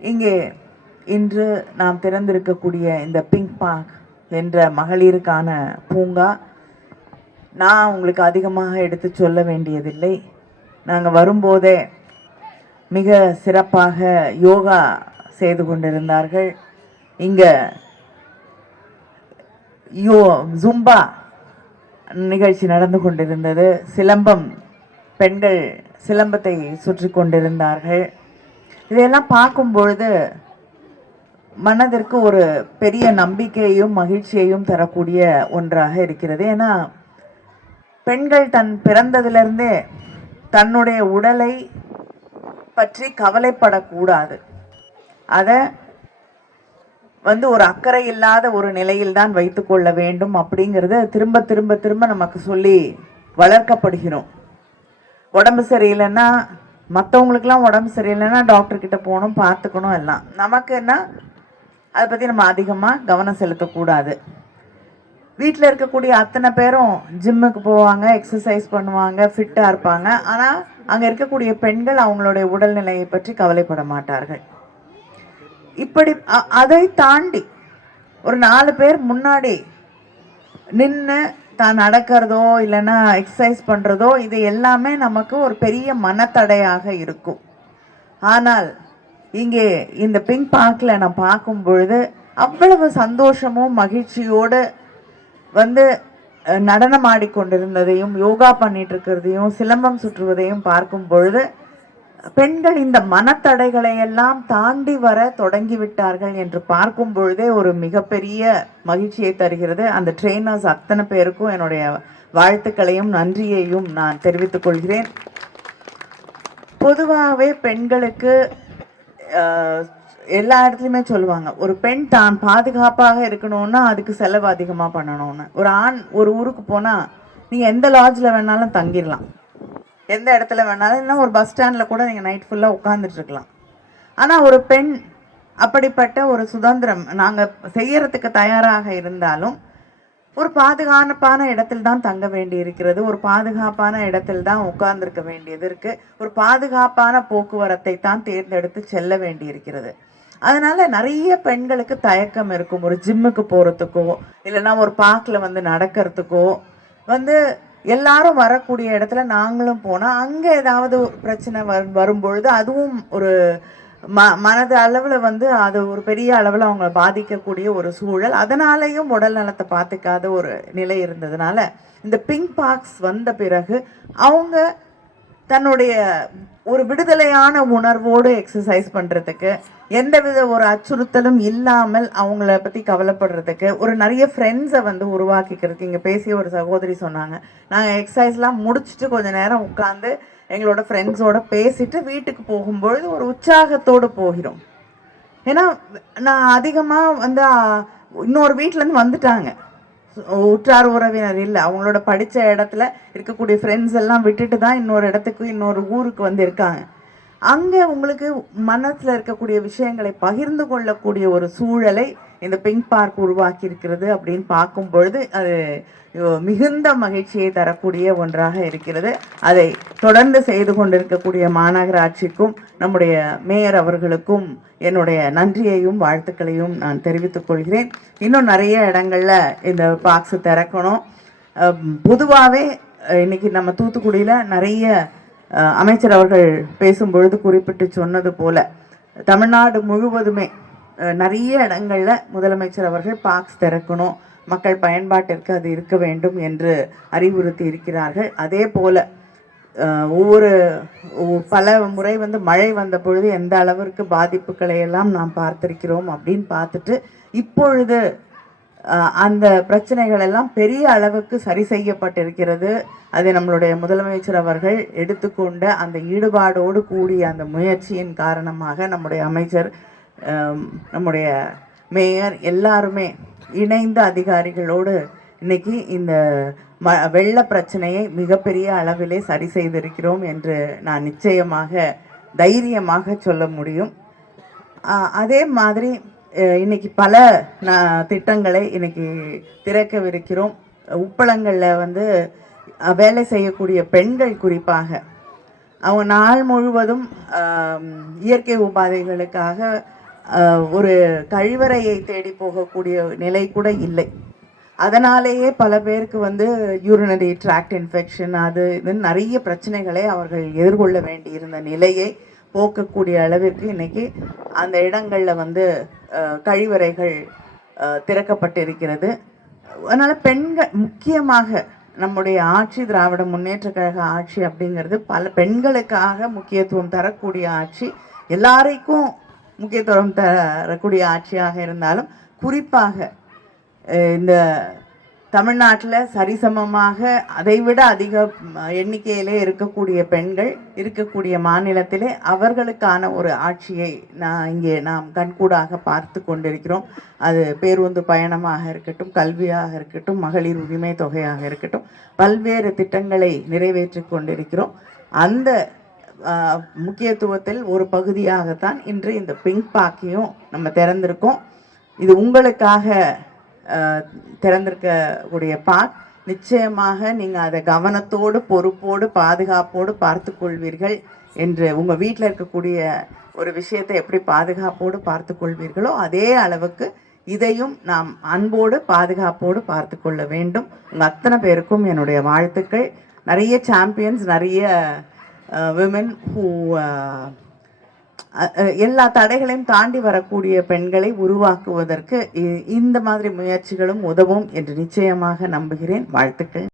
இங்கே இன்று நாம் திறந்திருக்கக்கூடிய இந்த பிங்க் பார்க் என்ற மகளிருக்கான பூங்கா நான் உங்களுக்கு அதிகமாக எடுத்து சொல்ல வேண்டியதில்லை. நாங்கள் வரும்போதே மிக சிறப்பாக யோகா செய்து கொண்டிருந்தார்கள். இங்கே ஜும்பா நிகழ்ச்சி நடந்து கொண்டிருந்தது. சிலம்பம், பெண்கள் சிலம்பத்தை சுற்றி கொண்டிருந்தார்கள். இதையெல்லாம் பார்க்கும் பொழுது மனதிற்கு ஒரு பெரிய நம்பிக்கையையும் மகிழ்ச்சியையும் தரக்கூடிய ஒன்றாக இருக்கிறது. ஏன்னா பெண்கள் தன் பிறந்ததிலிருந்தே தன்னுடைய உடலை பற்றி கவலைப்படக்கூடாது. அதை ஒரு அக்கறை இல்லாத ஒரு நிலையில் தான் வைத்து கொள்ள வேண்டும் அப்படிங்கிறத திரும்ப திரும்ப திரும்ப நமக்கு சொல்லி வளர்க்கப்படுகிறோம். உடம்பு சரியில்லைன்னா, மற்றவங்களுக்கெல்லாம் உடம்பு சரியில்லைன்னா டாக்டர் கிட்ட போகணும், பார்த்துக்கணும். எல்லாம் நமக்கு என்ன, அதை பற்றி நம்ம அதிகமாக கவனம் செலுத்தக்கூடாது. வீட்டில் இருக்கக்கூடிய அத்தனை பேரும் ஜிம்முக்கு போவாங்க, எக்ஸசைஸ் பண்ணுவாங்க, ஃபிட்டாக இருப்பாங்க. ஆனால் அங்கே இருக்கக்கூடிய பெண்கள் அவங்களுடைய உடல்நிலையை பற்றி கவலைப்பட மாட்டார்கள். இப்படி அதை தாண்டி ஒரு 4 பேர் முன்னாடி நின்று தான் நடக்கிறதோ இல்லைன்னா எக்ஸசைஸ் பண்ணுறதோ இது எல்லாமே நமக்கு ஒரு பெரிய மனத்தடையாக இருக்கும். ஆனால் இங்கே இந்த பிங்க் பார்க்கில் நான் பார்க்கும் பொழுது அவ்வளவு சந்தோஷமும் மகிழ்ச்சியோடு நடனம் ஆடிக்கொண்டிருந்ததையும் யோகா பண்ணிட்டு இருக்கிறதையும் சிலம்பம் சுற்றுவதையும் பார்க்கும் பொழுது பெண்கள் இந்த மனத்தடைகளை எல்லாம் தாண்டி வர தொடங்கிவிட்டார்கள் என்று பார்க்கும் பொழுதே ஒரு மிகப்பெரிய மகிழ்ச்சியை தருகிறது. அந்த ட்ரெயினர்ஸ் அத்தனை பேருக்கும் என்னுடைய வாழ்த்துக்களையும் நன்றியையும் நான் தெரிவித்துக் கொள்கிறேன். பொதுவாகவே பெண்களுக்கு எல்லா இடத்துலையுமே சொல்லுவாங்க, ஒரு பெண் தான் பாதுகாப்பாக இருக்கணும்னா அதுக்கு செலவு அதிகமாக பண்ணணும்னு. ஒரு ஆண் ஒரு ஊருக்கு போனால் நீங்கள் எந்த லாட்ஜில் வேணாலும் தங்கிடலாம், எந்த இடத்துல வேணாலும், இல்லைன்னா ஒரு பஸ் ஸ்டாண்டில் கூட நீங்கள் நைட் ஃபுல்லாக உட்காந்துட்டு இருக்கலாம். ஆனால் ஒரு பெண் அப்படிப்பட்ட ஒரு சுதந்திரம் நாங்கள் செய்யறதுக்கு தயாராக இருந்தாலும் ஒரு பாதுகாப்பான இடத்தில் தான் தங்க வேண்டி இருக்கிறது, ஒரு பாதுகாப்பான இடத்தில் தான் உட்கார்ந்துருக்க வேண்டியது இருக்கு, ஒரு பாதுகாப்பான போக்குவரத்தை தான் தேர்ந்தெடுத்து செல்ல வேண்டி இருக்கிறது. அதனால நிறைய பெண்களுக்கு தயக்கம் இருக்கும். ஒரு ஜிம்முக்கு போகிறதுக்கோ இல்லைன்னா ஒரு பார்க்கில் நடக்கிறதுக்கோ எல்லாரும் வரக்கூடிய இடத்துல நாங்களும் போனால் அங்கே ஏதாவது பிரச்சனை வரும்பொழுது அதுவும் ஒரு மனது அளவில் அது ஒரு பெரிய அளவில் அவங்களை பாதிக்கக்கூடிய ஒரு சூழல். அதனாலேயும் உடல் நலத்தை பார்த்துக்காத ஒரு நிலை இருந்ததுனால இந்த பிங்க் பார்க்ஸ் வந்த பிறகு அவங்க தன்னுடைய ஒரு விடுதலையான உணர்வோடு எக்ஸசைஸ் பண்ணுறதுக்கு, எந்தவித ஒரு அச்சுறுத்தலும் இல்லாமல் அவங்கள பற்றி கவலைப்படுறதுக்கு, ஒரு நிறைய ஃப்ரெண்ட்ஸை உருவாக்கிக்கிறதுக்கு. இங்கே பேசிய ஒரு சகோதரி சொன்னாங்க, நாங்கள் எக்ஸசைஸ்லாம் முடிச்சுட்டு கொஞ்சம் நேரம் உட்காந்து எங்களோட ஃப்ரெண்ட்ஸோட பேசிட்டு வீட்டுக்கு போகும்பொழுது ஒரு உற்சாகத்தோடு போகிறோம். ஏன்னா நான் அதிகமாக இன்னொரு வீட்டிலேருந்து வந்துட்டாங்க, உற்றார் உறவினர் இல்லை, அவங்களோட படித்த இடத்துல இருக்கக்கூடிய ஃப்ரெண்ட்ஸ் எல்லாம் விட்டுட்டு தான் இன்னொரு இடத்துக்கு இன்னொரு ஊருக்கு இருக்காங்க. அங்கே உங்களுக்கு மனத்தில் இருக்கக்கூடிய விஷயங்களை பகிர்ந்து கொள்ளக்கூடிய ஒரு சூழலை இந்த பிங்க் பார்க் உருவாக்கி இருக்கிறது அப்படின்னு பார்க்கும் பொழுது அது மிகுந்த மகிழ்ச்சியை தரக்கூடிய ஒன்றாக இருக்கிறது. அதை தொடர்ந்து செய்து கொண்டிருக்கக்கூடிய மாநகராட்சிக்கும் நம்முடைய மேயர் அவர்களுக்கும் என்னுடைய நன்றியையும் வாழ்த்துக்களையும் நான் தெரிவித்துக் கொள்கிறேன். இன்னும் நிறைய இடங்கள்ல இந்த பார்க்ஸ் திறக்கணும். பொதுவாகவே இன்னைக்கு நம்ம தூத்துக்குடியில் நிறைய அமைச்சர் அவர்கள் பேசும்பொழுது குறிப்பிட்டு சொன்னது போல தமிழ்நாடு முழுவதுமே நிறைய இடங்கள்ல முதலமைச்சர் அவர்கள் பார்க்ஸ் திறக்கணும், மக்கள் பயன்பாட்டிற்கு அது இருக்க வேண்டும் என்று அறிவுறுத்தி இருக்கிறார்கள். அதே போல பல முறை மழை வந்த பொழுது எந்த அளவிற்கு பாதிப்புகளை எல்லாம் நாம் பார்த்திருக்கிறோம் அப்படின்னு பார்த்துட்டு இப்பொழுது அந்த பிரச்சனைகள் எல்லாம் பெரிய அளவுக்கு சரி செய்யப்பட்டிருக்கிறது. அதை நம்மளுடைய முதலமைச்சர் அவர்கள் எடுத்துக்கொண்ட அந்த ஈடுபாடோடு கூடிய அந்த முயற்சியின் காரணமாக நம்முடைய அமைச்சர், நம்முடைய மேயர் எல்லாருமே இணைந்த அதிகாரிகளோடு இன்னைக்கு இந்த வெள்ள பிரச்சனையை மிகப்பெரிய அளவிலே சரி செய்திருக்கிறோம் என்று நான் நிச்சயமாக தைரியமாக சொல்ல முடியும். அதே மாதிரி இன்னைக்கு பல திட்டங்களை இன்னைக்கு திறக்கவிருக்கிறோம். உப்பளங்களில் வேலை செய்யக்கூடிய பெண்கள் குறிப்பாக அவங்க நாள் முழுவதும் இயற்கை உபாதைகளுக்காக ஒரு கழிவறையை தேடி போகக்கூடிய நிலை கூட இல்லை. அதனாலேயே பல பேருக்கு வந்து யூரினரி ட்ராக்ட் இன்ஃபெக்ஷன் அது இதுன்னு நிறைய பிரச்சனைகளை அவர்கள் எதிர்கொள்ள வேண்டியிருந்த நிலையை போக்கக்கூடிய அளவிற்கு இன்னைக்கு அந்த இடங்களில் வந்து கழிவறைகள் திறக்கப்பட்டிருக்கிறது. அதனால் பெண்கள் முக்கியமாக நம்முடைய ஆட்சி, திராவிட முன்னேற்ற கழக ஆட்சி அப்படிங்கிறது பல பெண்களுக்காக முக்கியத்துவம் தரக்கூடிய ஆட்சி, எல்லாருக்கும் முக்கியத்துவம் தரக்கூடிய ஆட்சியாக இருந்தாலும் குறிப்பாக இந்த தமிழ்நாட்டில் சரிசமமாக அதைவிட அதிக எண்ணிக்கையிலே இருக்கக்கூடிய பெண்கள் இருக்கக்கூடிய மாநிலத்திலே அவர்களுக்கான ஒரு ஆட்சியை இங்கே நாம் கண்கூடாக பார்த்து கொண்டிருக்கிறோம். அது பேருந்து பயணமாக இருக்கட்டும், கல்வியாக இருக்கட்டும், மகளிர் உரிமை தொகையாக இருக்கட்டும், பல்வேறு திட்டங்களை நிறைவேற்றி கொண்டிருக்கிறோம். அந்த முக்கியத்துவத்தில் ஒரு பகுதியாகத்தான் இன்று இந்த பிங்க் பார்க்கையும் நம்ம திறந்திருக்கோம். இது உங்களுக்காக திறந்திருக்கக்கூடிய பார்க். நிச்சயமாக நீங்கள் அதை கவனத்தோடு, பொறுப்போடு, பாதுகாப்போடு பார்த்து கொள்வீர்கள் என்று உங்கள் வீட்டில் இருக்கக்கூடிய ஒரு விஷயத்தை எப்படி பாதுகாப்போடு பார்த்து கொள்வீர்களோ அதே அளவுக்கு இதையும் நாம் அன்போடு பாதுகாப்போடு பார்த்து கொள்ள வேண்டும். உங்கள் அத்தனை பேருக்கும் என்னுடைய வாழ்த்துக்கள். நிறைய சாம்பியன்ஸ், நிறைய விமென் ஹூ எல்லா தடைகளையும் தாண்டி வரக்கூடிய பெண்களை உருவாக்குவதற்கு இந்த மாதிரி முயற்சிகளும் உதவும் என்று நிச்சயமாக நம்புகிறேன். வாழ்த்துக்கள்.